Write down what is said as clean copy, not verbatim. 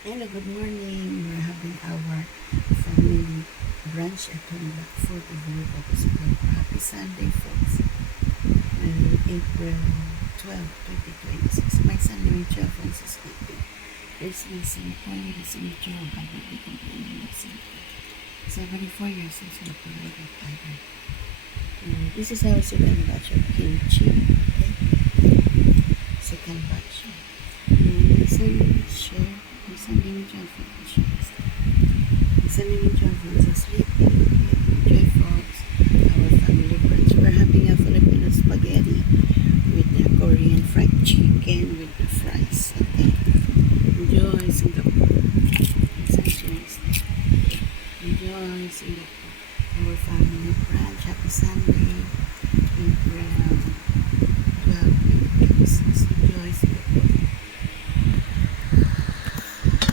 Hello, good morning. We're having our family brunch at home food overlook August. Happy Sunday, folks. April 12, 2026. My son, Demetrio Alfonso, is sleeping. There's my son, Paul, is in Joe. Habit they complaining of sleeping. 74 years old, so napalagay tayo. This is our second batch of kimchi. Okay? Second batch. My son, share. My son, Demetrio Alfonso, is sleeping. Enjoy, folks, our family brunch. We're having a Filipino spaghetti with the Korean fried chicken with the fries. Okay. Enjoy Singapore. Enjoy Singapore.